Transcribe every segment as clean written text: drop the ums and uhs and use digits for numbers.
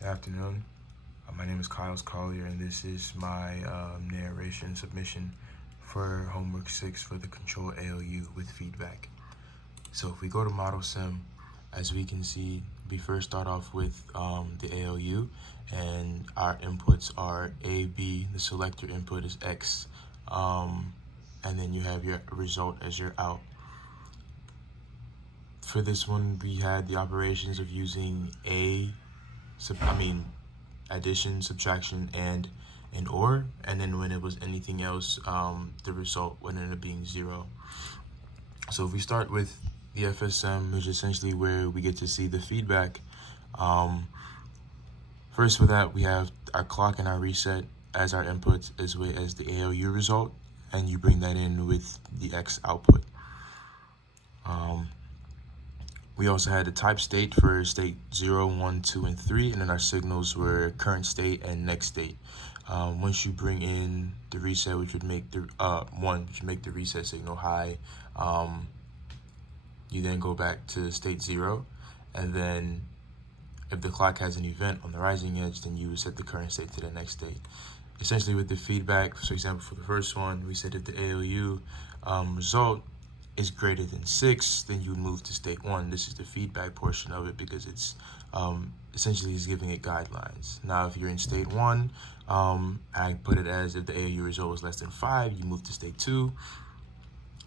Good afternoon. My name is Kyles Collier, and this is my narration submission for homework 6 for the control ALU with feedback. So if we go to Model Sim, as we can see, we first start off with the ALU, and our inputs are A, B, the selector input is X, and then you have your result as your out. For this one, we had the operations of using addition, subtraction, and OR, and then when it was anything else, the result would end up being 0. So if we start with the FSM, which is essentially where we get to see the feedback, first for that, we have our clock and our reset as our inputs, as well as the ALU result, and you bring that in with the X output. We also had the type state for state 0, 1, 2, and 3, and then our signals were current state and next state. Once you bring in the reset, which would make the which would make the reset signal high, you then go back to state 0, and then if the clock has an event on the rising edge, then you would set the current state to the next state. Essentially, with the feedback, for example, for the first one, we said if the ALU result is greater than 6, then you move to state 1. This is the feedback portion of it because it's essentially is giving it guidelines. Now, if you're in state 1, I put it as if the ALU result was less than 5, you move to state 2.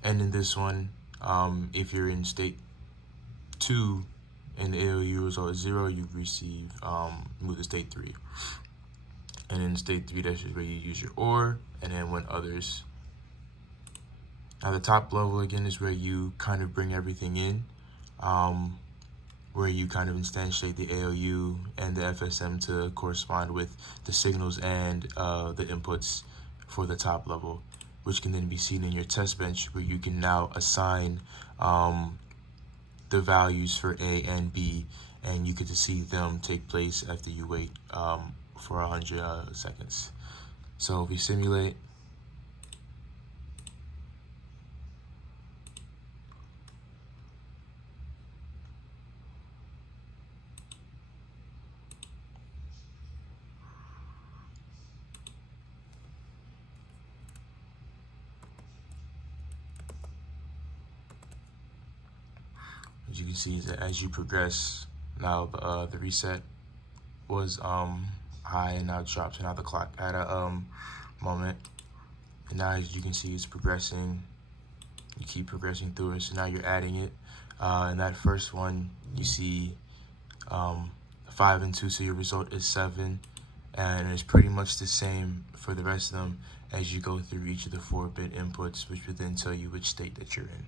And in this one, if you're in state 2 and the ALU result is 0, you receive move to state 3. And in state 3, that's just where you use your OR, and then when others. Now the top level again is where you kind of bring everything in, where you kind of instantiate the ALU and the FSM to correspond with the signals and the inputs for the top level, which can then be seen in your test bench, where you can now assign the values for A and B, and you get to see them take place after you wait for 100 seconds. So if we simulate, as you can see, is that as you progress, now the reset was high and now it drops, and now the clock at a moment, and now as you can see it's progressing. You keep progressing through it, so now you're adding it. In that first one, you see 5 and 2, so your result is 7, and it's pretty much the same for the rest of them as you go through each of the 4-bit inputs, which would then tell you which state that you're in.